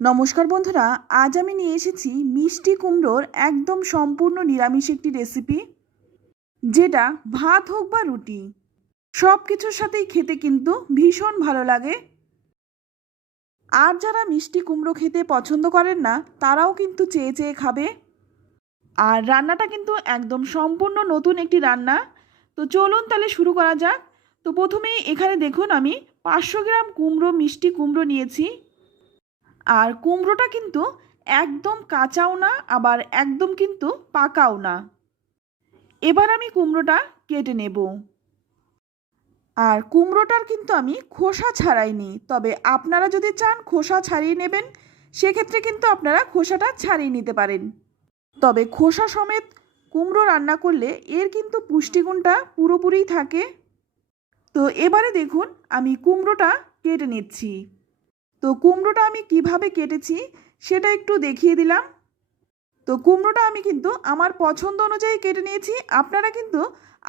নমস্কার বন্ধুরা, আজ আমি নিয়ে এসেছি মিষ্টি কুমড়োর একদম সম্পূর্ণ নিরামিষ একটি রেসিপি, যেটা ভাত হোক বা রুটি সব কিছুর সাথেই খেতে কিন্তু ভীষণ ভালো লাগে। আর যারা মিষ্টি কুমড়ো খেতে পছন্দ করেন না তারাও কিন্তু চেয়ে চেয়ে খাবে। আর রান্নাটা কিন্তু একদম সম্পূর্ণ নতুন একটি রান্না। তো চলুন তাহলে শুরু করা যাক। তো প্রথমেই এখানে দেখুন আমি 500 গ্রাম মিষ্টি কুমড়ো নিয়েছি। আর কুমড়োটা কিন্তু একদম কাঁচাও না, আবার একদম কিন্তু পাকাও না। এবার আমি কুমড়োটা কেটে নেব। আর কুমড়োটার কিন্তু আমি খোসা ছাড়াইনি, তবে আপনারা যদি চান খোসা ছাড়িয়ে নেবেন, সেক্ষেত্রে কিন্তু আপনারা খোসাটা ছাড়িয়ে নিতে পারেন। তবে খোসা সমেত কুমড়ো রান্না করলে এর কিন্তু পুষ্টিগুণটা পুরোপুরি থাকে। তো এবারে দেখুন আমি কুমড়োটা কেটে নিচ্ছি। তো কুমড়োটা আমি কিভাবে কেটেছি সেটা একটু দেখিয়ে দিলাম। তো কুমড়োটা আমি কিন্তু আমার পছন্দ অনুযায়ী কেটে নিয়েছি, আপনারা কিন্তু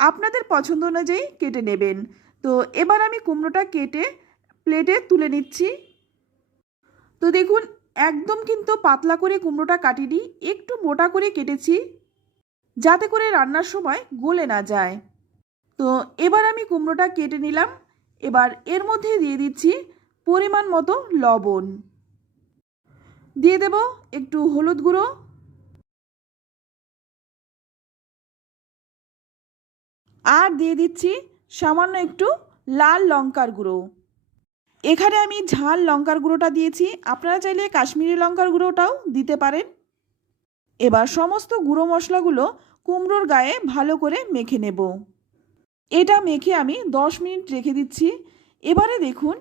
আপনাদের পছন্দ অনুযায়ী কেটে নেবেন। তো এবার আমি কুমড়োটা কেটে প্লেটে তুলে নিচ্ছি। তো দেখুন একদম কিন্তু পাতলা করে কুমড়োটা কাটিনি, একটু মোটা করে কেটেছি যাতে করে রান্নার সময় গলে না যায়। তো এবার আমি কুমড়োটা কেটে নিলাম। এবার এর মধ্যে দিয়ে দিচ্ছি পরিমাণ মতো লবণ, দিয়ে দেব একটু হলুদ গুঁড়ো, আর দিয়ে দিচ্ছি সামান্য একটু লাল লঙ্কার গুঁড়ো। এখানে আমি ঝাল লঙ্কার গুঁড়োটা দিয়েছি, আপনারা চাইলে কাশ্মীরি লঙ্কার গুঁড়োটাও দিতে পারেন। এবার সমস্ত গুঁড়ো মশলাগুলো কুমড়োর গায়ে ভালো করে মেখে নেব। এটা মেখে আমি 10 মিনিট রেখে দিচ্ছি। এবারে দেখুন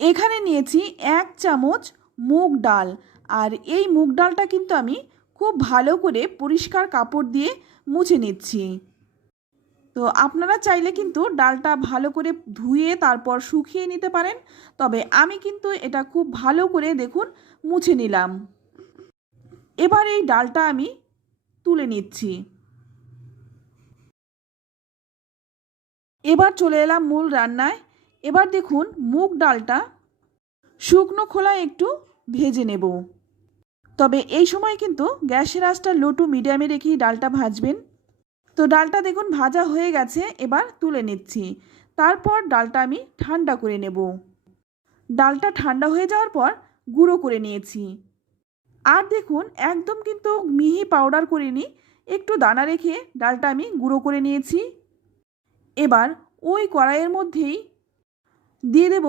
এখানে নিয়েছি 1 চামচ মুগ ডাল। আর এই মুগ ডালটা কিন্তু আমি খুব ভালো করে পরিষ্কার কাপড় দিয়ে মুছে নিচ্ছি। তো আপনারা চাইলে কিন্তু ডালটা ভালো করে ধুয়ে তারপর শুকিয়ে নিতে পারেন, তবে আমি কিন্তু এটা খুব ভালো করে দেখুন মুছে নিলাম। এবার এই ডালটা আমি তুলে নিচ্ছি। এবার চলে এলাম মূল রান্নায়। এবার দেখুন মুগ ডালটা শুকনো খোলায় একটু ভেজে নেব, তবে এই সময় কিন্তু গ্যাসের আঁচটা লো টু মিডিয়ামে রেখেই ডালটা ভাজবেন। তো ডালটা দেখুন ভাজা হয়ে গেছে, এবার তুলে নিচ্ছি। তারপর ডালটা আমি ঠান্ডা করে নেব। ডালটা ঠান্ডা হয়ে যাওয়ার পর গুঁড়ো করে নিয়েছি। আর দেখুন একদম কিন্তু মিহি পাউডার করিনি, একটু দানা রেখে ডালটা আমি গুঁড়ো করে নিয়েছি। এবার ওই কড়াইয়ের মধ্যেই দিয়ে দেব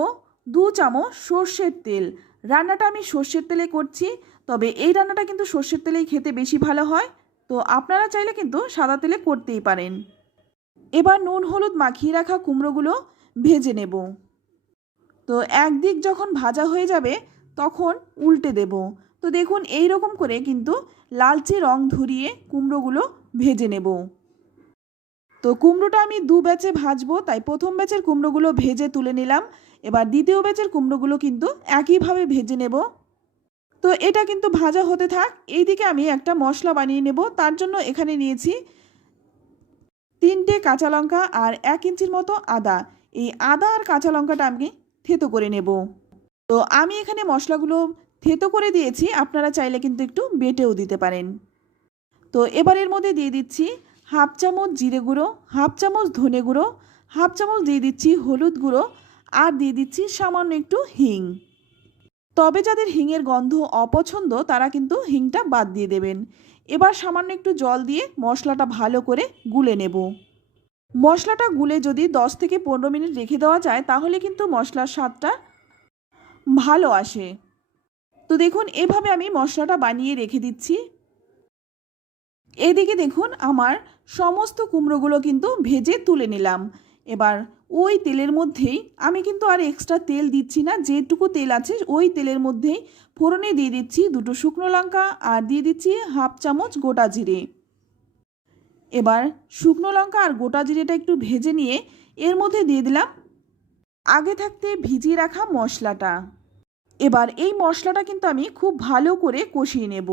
2 চামচ সর্ষের তেল। রান্নাটা আমি সর্ষের তেলে করছি, তবে এই রান্নাটা কিন্তু সর্ষের তেলেই খেতে বেশি ভালো হয়। তো আপনারা চাইলে কিন্তু সাদা তেলে করতেই পারেন। এবার নুন হলুদ মাখিয়ে রাখা কুমড়োগুলো ভেজে নেব। তো একদিক যখন ভাজা হয়ে যাবে তখন উল্টে দেব। তো দেখুন এই রকম করে কিন্তু লালচে রং ধরিয়ে কুমড়োগুলো ভেজে নেব। তো কুমড়োটা আমি 2 ব্যাচে ভাজবো, তাই প্রথম ব্যাচের কুমড়োগুলো ভেজে তুলে নিলাম। এবার দ্বিতীয় ব্যাচের কুমড়োগুলো কিন্তু একইভাবে ভেজে নেব। তো এটা কিন্তু ভাজা হতে থাক, এইদিকে আমি একটা মশলা বানিয়ে নেব। তার জন্য এখানে নিয়েছি 3টে কাঁচা লঙ্কা আর 1 ইঞ্চির মতো আদা। এই আদা আর কাঁচা লঙ্কাটা আমি থেতো করে নেব। তো আমি এখানে মশলাগুলো থেতো করে দিয়েছি, আপনারা চাইলে কিন্তু একটু বেটেও দিতে পারেন। তো এবার এর মধ্যে দিয়ে দিচ্ছি 1/2 চামচ জিরে গুঁড়ো, 1/2 চামচ ধনে গুঁড়ো, 1/2 চামচ দিয়ে দিচ্ছি হলুদ গুঁড়ো, আর দিয়ে দিচ্ছি সামান্য একটু হিং। তবে যাদের হিংয়ের গন্ধ অপছন্দ তারা কিন্তু হিংটা বাদ দিয়ে দেবেন। এবার সামান্য একটু জল দিয়ে মশলাটা ভালো করে গুলে নেব। মশলাটা গুলে যদি 10 থেকে 15 মিনিট রেখে দেওয়া যায় তাহলে কিন্তু মশলার স্বাদটা ভালো আসে। তো দেখুন এভাবে আমি মশলাটা বানিয়ে রেখে দিচ্ছি। এদিকে দেখুন আমার সমস্ত কুমড়োগুলো কিন্তু ভেজে তুলে নিলাম। এবার ওই তেলের মধ্যেই আমি কিন্তু আর এক্সট্রা তেল দিচ্ছি না, যেটুকু তেল আছে ওই তেলের মধ্যেই ফোড়নে দিয়ে দিচ্ছি 2টো শুকনো লঙ্কা, আর দিয়ে দিচ্ছি 1/2 চামচ গোটা জিরে। এবার শুকনো লঙ্কা আর গোটা জিরেটা একটু ভেজে নিয়ে এর মধ্যে দিয়ে দিলাম আগে থাকতে ভিজিয়ে রাখা মশলাটা। এবার এই মশলাটা কিন্তু আমি খুব ভালো করে কষিয়ে নেব।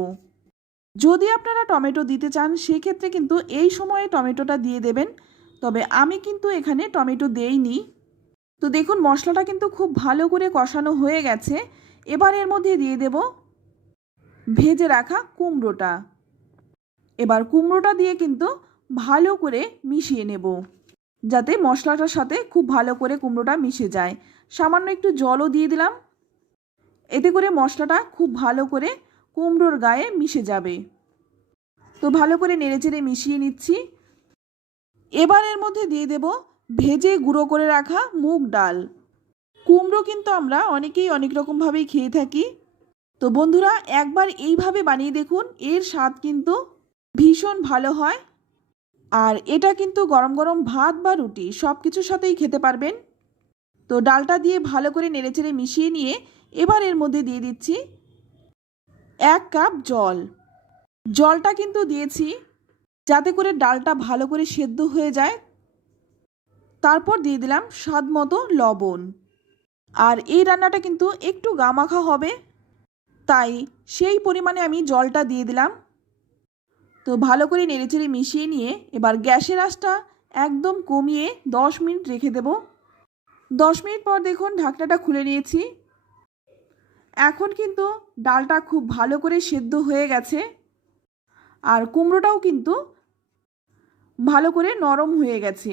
যদি আপনারা টমেটো দিতে চান সেক্ষেত্রে কিন্তু এই সময়ে টমেটোটা দিয়ে দেবেন, তবে আমি কিন্তু এখানে টমেটো দেইনি। তো দেখুন মশলাটা কিন্তু খুব ভালো করে কষানো হয়ে গেছে। এবার এর মধ্যে দিয়ে দেব ভেজে রাখা কুমড়োটা। এবার কুমড়োটা দিয়ে কিন্তু ভালো করে মিশিয়ে নেব, যাতে মশলাটার সাথে খুব ভালো করে কুমড়োটা মিশে যায়। সামান্য একটু জলও দিয়ে দিলাম, এতে করে মশলাটা খুব ভালো করে কুমড়োর গায়ে মিশে যাবে। তো ভালো করে নেড়েচেড়ে মিশিয়ে নিচ্ছি। এবার এর মধ্যে দিয়ে দেব ভেজে গুঁড়ো করে রাখা মুগ ডাল। কুমড়ো কিন্তু আমরা অনেকেই অনেক রকমভাবেই খেয়ে থাকি। তো বন্ধুরা, একবার এইভাবে বানিয়ে দেখুন, এর স্বাদ কিন্তু ভীষণ ভালো হয়। আর এটা কিন্তু গরম গরম ভাত বা রুটি সব কিছুর সাথেই খেতে পারবেন। তো ডালটা দিয়ে ভালো করে নেড়েচেড়ে মিশিয়ে নিয়ে এবার এর মধ্যে দিয়ে দিচ্ছি 1 কাপ জল। জলটা কিন্তু দিয়েছি যাতে করে ডালটা ভালো করে সেদ্ধ হয়ে যায়। তারপর দিয়ে দিলাম স্বাদ মতো লবণ। আর এই রান্নাটা কিন্তু একটু গামাখা হবে, তাই সেই পরিমাণে আমি জলটা দিয়ে দিলাম। তো ভালো করে নেড়েচেড়ে মিশিয়ে নিয়ে এবার গ্যাসের আঁচটা একদম কমিয়ে 10 মিনিট রেখে দেব। 10 মিনিট পর দেখুন ঢাকনাটা খুলে নিয়েছি। এখন কিন্তু ডালটা খুব ভালো করে সেদ্ধ হয়ে গেছে, আর কুমড়োটাও কিন্তু ভালো করে নরম হয়ে গেছে।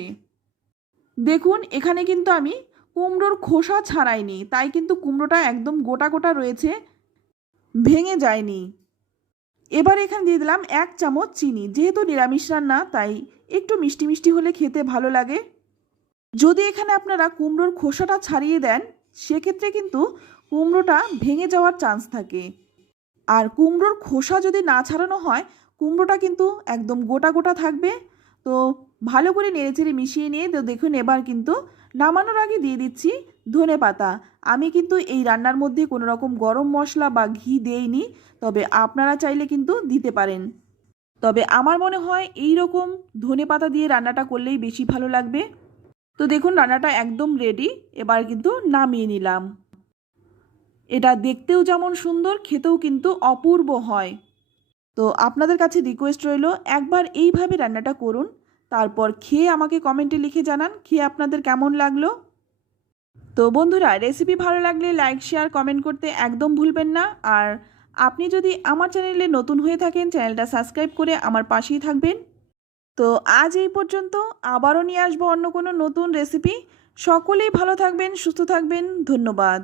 দেখুন এখানে কিন্তু আমি কুমড়োর খোসা ছাড়াইনি, তাই কিন্তু কুমড়োটা একদম গোটা গোটা রয়েছে, ভেঙে যায়নি। এবার এখানে দিয়ে দিলাম 1 চামচ চিনি। যেহেতু নিরামিষ রান্না তাই একটু মিষ্টি মিষ্টি হলে খেতে ভালো লাগে। যদি এখানে আপনারা কুমড়োর খোসাটা ছাড়িয়ে দেন সেক্ষেত্রে কিন্তু কুমড়োটা ভেঙে যাওয়ার চান্স থাকে। আর কুমড়োর খোসা যদি না ছাড়ানো হয় কুমড়োটা কিন্তু একদম গোটা গোটা থাকবে। তো ভালো করে নেড়েচেড়ে মিশিয়ে নিয়ে তো দেখুন এবার কিন্তু নামানোর আগে দিয়ে দিচ্ছি ধনেপাতা। আমি কিন্তু এই রান্নার মধ্যে কোনো রকম গরম মশলা বা ঘি দেইনি, তবে আপনারা চাইলে কিন্তু দিতে পারেন। তবে আমার মনে হয় এই রকম ধনেপাতা দিয়ে রান্নাটা করলেই বেশি ভালো লাগবে। তো দেখুন রান্নাটা একদম রেডি। এবার কিন্তু নামিয়ে নিলাম। এটা দেখতেও যেমন সুন্দর, খেতেও কিন্তু অপূর্ব হয়। তো আপনাদের কাছে রিকোয়েস্ট রইল একবার এইভাবে রান্নাটা করুন, তারপর খেয়ে আমাকে কমেন্টে লিখে জানান খেয়ে আপনাদের কেমন লাগলো। তো বন্ধুরা, রেসিপি ভালো লাগলে লাইক শেয়ার কমেন্ট করতে একদম ভুলবেন না। আর আপনি যদি আমার চ্যানেলে নতুন হয়ে থাকেন চ্যানেলটা সাবস্ক্রাইব করে আমার পাশেই থাকবেন। তো আজ এই পর্যন্ত, আবারও নিয়ে আসবো অন্য কোনো নতুন রেসিপি। সকলেই ভালো থাকবেন, সুস্থ থাকবেন। ধন্যবাদ।